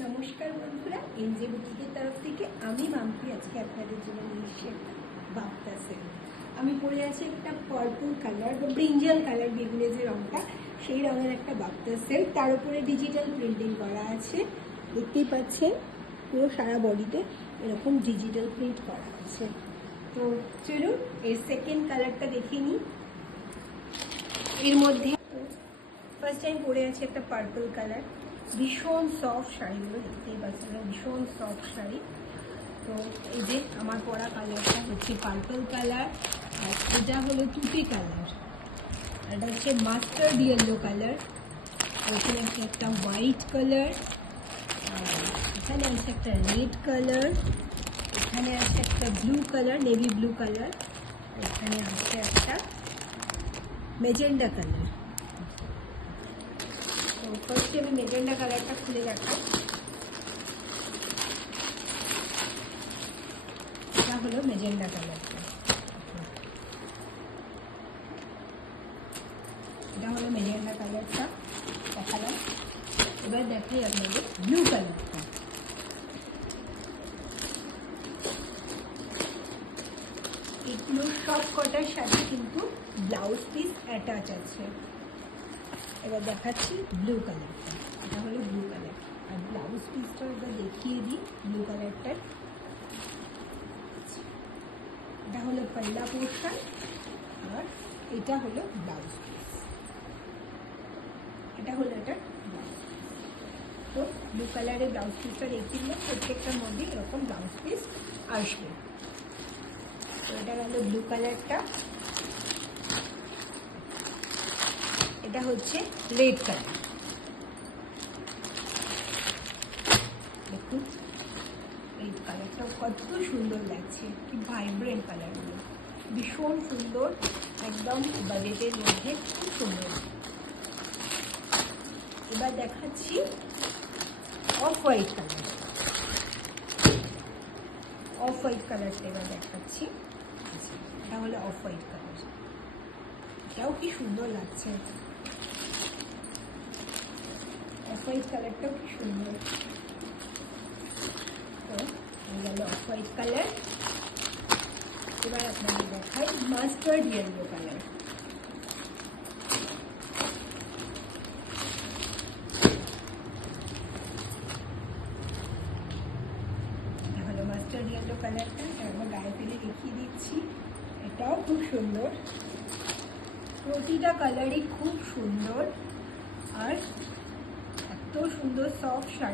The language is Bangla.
নমস্কার বন্ধুরা, এনজে বুটিকের তরফ থেকে আমি মাম্পি আজকে আপনাদের জন্য নিয়ে এসেছি একটা বাপ্তা সেল। আমি পরে আছি একটা পার্পল কালার বা ব্রিঞ্জাল কালার, বেগুনে যে রঙটা সেই রঙের একটা বাপ্তা সেল। তার উপরে ডিজিটাল প্রিন্টিং করা আছে, দেখতেই পাচ্ছেন পুরো সারা বডিতে এরকম ডিজিটাল প্রিন্ট করা আছে। তো চলুন এর সেকেন্ড কালারটা দেখে নিই। এর মধ্যে ফার্স্ট টাইম পরে আছে একটা পার্পল কালার, ভীষণ সফট শাড়িগুলো দেখতেই পাচ্ছেন, ভীষণ সফট শাড়ি। তো এই যে আমার পরা কালারটা হচ্ছে পার্পল কালার, আর এটা হলো তুতি কালার, এটা হচ্ছে মাস্টার্ড ইয়েলো কালার, আর এখানে আছে একটা হোয়াইট কালার, আর এখানে আছে একটা রেড কালার, এখানে আছে একটা blue colour, navy blue colour, এখানে আছে একটা মেজেন্ডা কালার। তো ফার্স্টে আমি মেজেন্ডা কালারটা খুলে দেখাই। এটা হলো মেজেন্ডা কালারটা, এটা হলো মেজেন্ডা কালারটা দেখালাম। এবার দেখাই আপনাদের ব্লু কালারটা। এগুলো সব কটার সাথে কিন্তু ব্লাউজ পিস অ্যাটাচ আছে। এবার দেখাচ্ছি ব্লু কালারটা, এটা হলো ব্লু কালার, আর ব্লাউজ পিসটা এবার দেখিয়ে দিই। ব্লু কালারটার এটা হলো পাল্লা পোর্শন, আর এটা হলো ব্লাউজ পিস, এটা হলো এটা ব্লাউজ। তো ব্লু কালারের ব্লাউজ পিসটা রেখে দিলে প্রত্যেকটার মধ্যে এরকম ব্লাউজ পিস আসবে। তো এটা হলো ব্লু কালারটা, এটা হচ্ছে রেড কালার। দেখুন রেড কালারটা কত সুন্দর লাগছে, কি ভাইব্রেন্ট কালারগুলো, ভীষণ সুন্দর, একদম বাজেটের মধ্যে খুব সুন্দর। এবার দেখাচ্ছি off white colour, off white কালারটা এবার দেখাচ্ছি। এটা হলো অফ হোয়াইট কালার, এটাও কি সুন্দর লাগছে, অফ হোয়াইট কালারটাও কি সুন্দর। তো গেল অফ হোয়াইট কালার। এবার আপনাদের দেখাই মাস্টার্ড ইয়েলো কালার। এটা হলো মাস্টার্ড ইয়েলো কালারটা, একবার গায়ে ফেলে দেখিয়ে দিচ্ছি। এটাও খুব সুন্দর, প্রতিটা কালারই খুব সুন্দর, আর এত সুন্দর সফট শাড়ি।